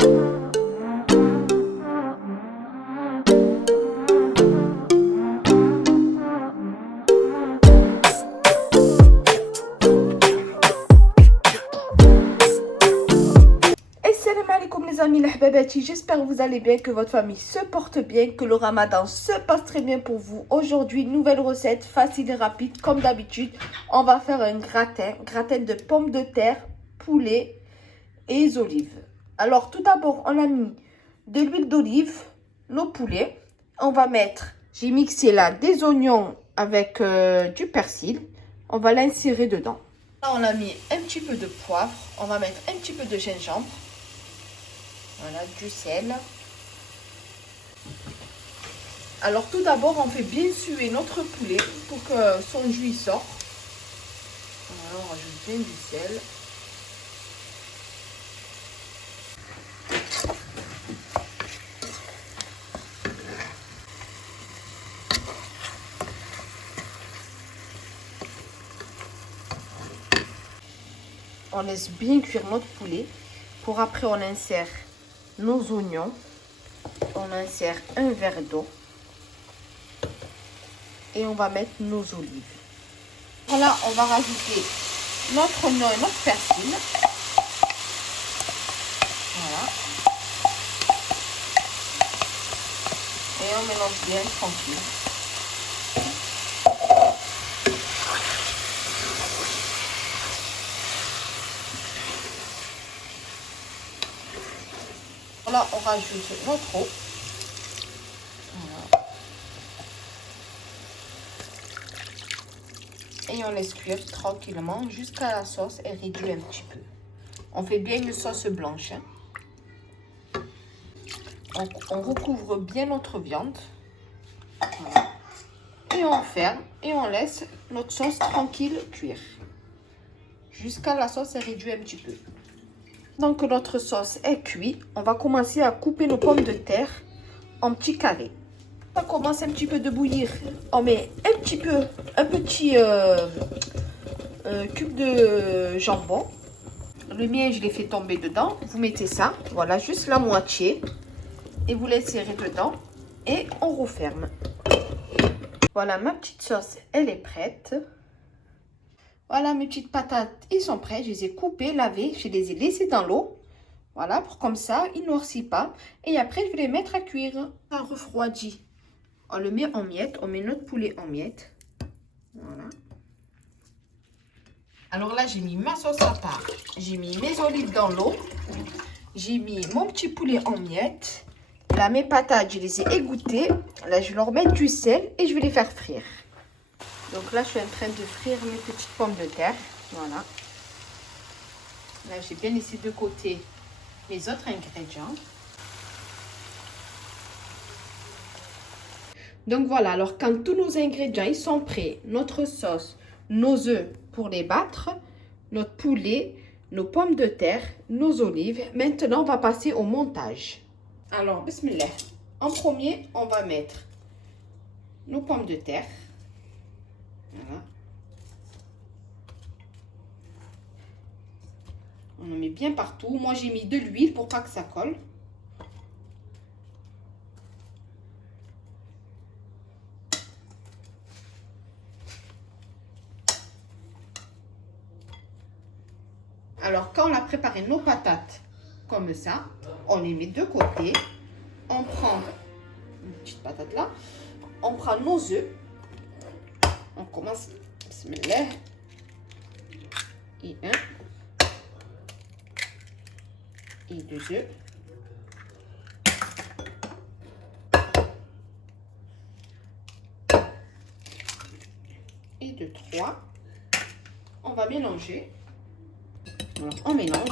Les amis, j'espère que vous allez bien, que votre famille se porte bien, que le ramadan se passe très bien pour vous. Aujourd'hui, nouvelle recette facile et rapide. Comme d'habitude, on va faire un gratin de pommes de terre, poulet et olives. Alors tout d'abord, on a mis de l'huile d'olive, nos poulets. On va mettre, j'ai mixé là des oignons avec du persil. On va l'insérer dedans. Là, on a mis un petit peu de poivre. On va mettre un petit peu de gingembre. Voilà, du sel. Alors tout d'abord, on fait bien suer notre poulet pour que son jus sorte. Alors, on rajoute bien du sel. On laisse bien cuire notre poulet. Pour après, on insère nos oignons. On insère un verre d'eau. Et on va mettre nos olives. Voilà, on va rajouter notre persil. Voilà. Et on mélange bien tranquille. Voilà, on rajoute notre eau. Voilà. Et on laisse cuire tranquillement jusqu'à la sauce est réduite un petit peu. On fait bien une sauce blanche. On recouvre bien notre viande. Voilà. Et on ferme et on laisse notre sauce tranquille cuire. Jusqu'à la sauce est réduite un petit peu. Donc notre sauce est cuite, on va commencer à couper nos pommes de terre en petits carrés. Ça commence un petit peu de bouillir. On met un petit cube de jambon. Le mien, je l'ai fait tomber dedans. Vous mettez ça, voilà, juste la moitié. Et vous l'insérez dedans. Et on referme. Voilà, ma petite sauce, elle est prête. Voilà, mes petites patates, ils sont prêts. Je les ai coupées, lavées. Je les ai laissées dans l'eau. Voilà, pour comme ça, ils ne noircissent pas. Et après, je vais les mettre à cuire. Ça refroidit. On le met en miettes. On met notre poulet en miettes. Voilà. Alors là, j'ai mis ma sauce à part. J'ai mis mes olives dans l'eau. J'ai mis mon petit poulet en miettes. Là, mes patates, je les ai égouttées. Là, je vais leur mettre du sel et je vais les faire frire. Donc là, je suis en train de frire mes petites pommes de terre. Voilà. Là, j'ai bien laissé de côté les autres ingrédients. Donc voilà, alors quand tous nos ingrédients ils sont prêts, notre sauce, nos œufs pour les battre, notre poulet, nos pommes de terre, nos olives. Maintenant, on va passer au montage. Alors, bismillah. En premier, on va mettre nos pommes de terre. Voilà. On en met bien partout. Moi, j'ai mis de l'huile pour pas que ça colle. Alors, quand on a préparé nos patates comme ça, on les met de côté. On prend une petite patate là. On prend nos œufs. On commence. Bismillah. Et un. Et 2 œufs. Et 2, 3. On va mélanger. Alors, on mélange.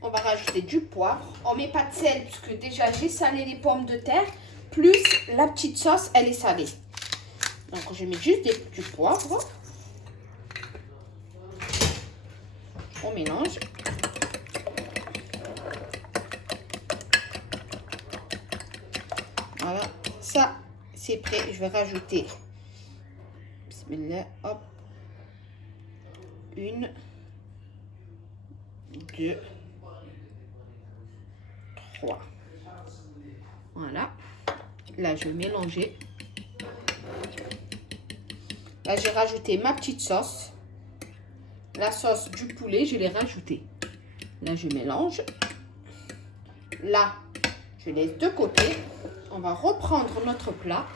On va rajouter du poivre. On met pas de sel puisque déjà j'ai salé les pommes de terre. Plus la petite sauce, elle est salée. Donc je mets juste du poivre. On mélange. Voilà. Ça, c'est prêt. Je vais rajouter, bismillah, hop, 1, 2, 3. Voilà. Là, je vais mélanger. Là, j'ai rajouté ma petite sauce. La sauce du poulet, je l'ai rajoutée. Là, je mélange. Là, je laisse de côté. On va reprendre notre plat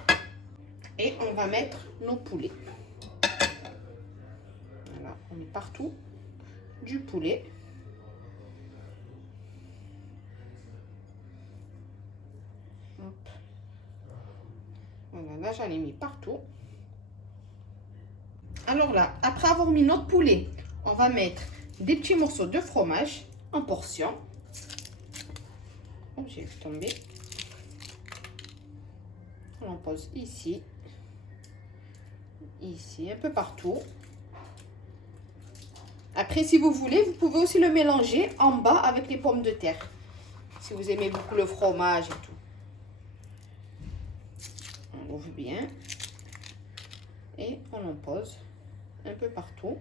et on va mettre nos poulets. Voilà, on met partout du poulet. Hop. Voilà, là, j'en ai mis partout. Alors là, après avoir mis notre poulet, on va mettre des petits morceaux de fromage en portions. Oh, j'ai vu tomber. On en pose ici, ici, un peu partout. Après, si vous voulez, vous pouvez aussi le mélanger en bas avec les pommes de terre. Si vous aimez beaucoup le fromage et tout. On ouvre bien. Et on en pose un peu partout.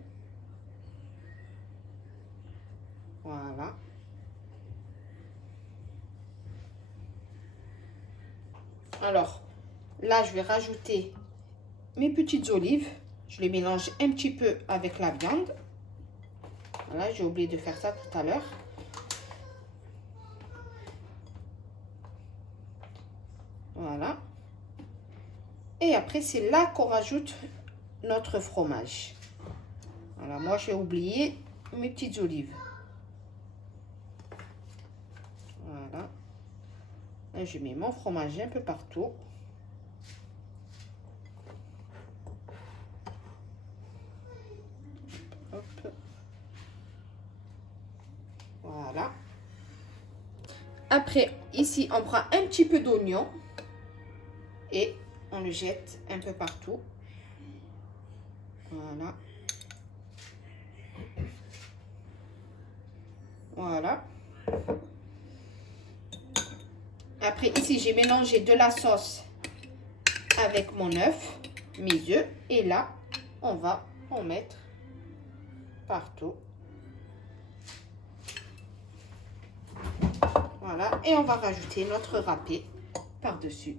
Voilà. Alors, là, je vais rajouter mes petites olives. Je les mélange un petit peu avec la viande. Voilà, j'ai oublié de faire ça tout à l'heure. Voilà. Et après, c'est là qu'on rajoute notre fromage. Voilà, moi, j'ai oublié mes petites olives. Voilà. Là, je mets mon fromage un peu partout. Hop. Voilà. Après, ici, on prend un petit peu d'oignon et on le jette un peu partout. Voilà. Voilà. Après, ici, j'ai mélangé de la sauce avec mon œuf, mes œufs. Et là, on va en mettre partout. Voilà. Et on va rajouter notre râpé par-dessus.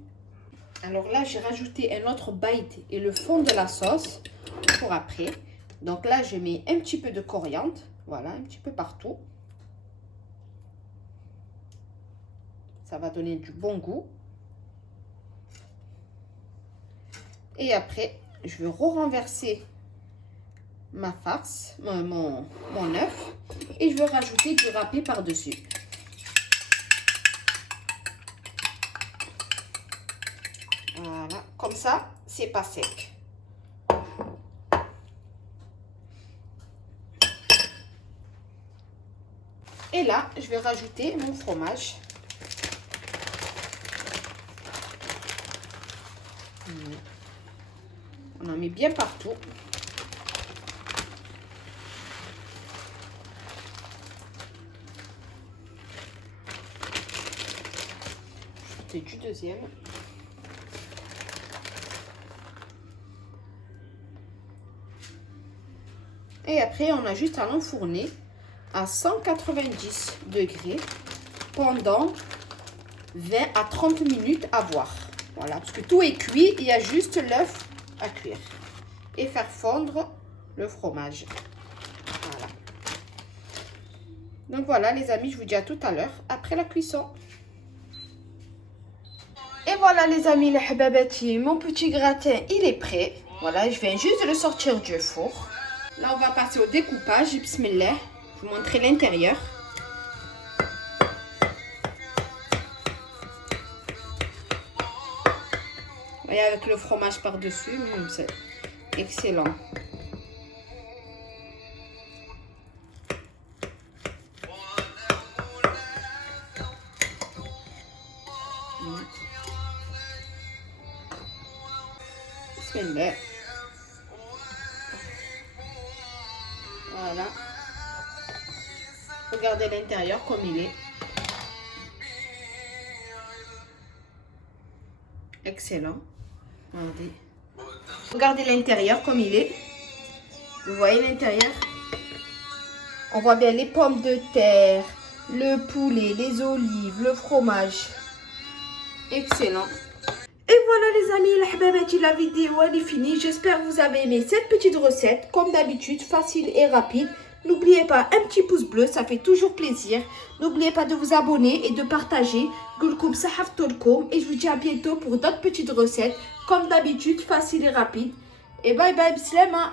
Alors là, j'ai rajouté un autre bite et le fond de la sauce pour après. Donc là, je mets un petit peu de coriandre. Voilà, un petit peu partout. Ça va donner du bon goût. Et après, je vais renverser ma farce, mon œuf. Et je vais rajouter du râpé par-dessus. Voilà, comme ça, c'est pas sec. Et là, je vais rajouter mon fromage. On en met bien partout. Ajouter du deuxième. Et après, on a juste à l'enfourner à 190 degrés pendant 20 à 30 minutes à voir. Voilà, parce que tout est cuit, il y a juste l'œuf à cuire. Et faire fondre le fromage. Voilà. Donc voilà les amis, je vous dis à tout à l'heure après la cuisson. Et voilà les amis, les hababati, mon petit gratin, il est prêt. Voilà, je viens juste de le sortir du four. Là, on va passer au découpage. Bismillah. Je vous montrer l'intérieur. Vous voyez, avec le fromage par-dessus, c'est excellent. Bismillah. Voilà. Regardez l'intérieur comme il est. Excellent. Regardez. Regardez l'intérieur comme il est. Vous voyez l'intérieur? On voit bien les pommes de terre, le poulet, les olives, le fromage. Excellent. Et voilà les amis, la vidéo elle est finie. J'espère que vous avez aimé cette petite recette. Comme d'habitude, facile et rapide. N'oubliez pas un petit pouce bleu, ça fait toujours plaisir. N'oubliez pas de vous abonner et de partager. Et je vous dis à bientôt pour d'autres petites recettes. Comme d'habitude, facile et rapide. Et bye bye, bislama.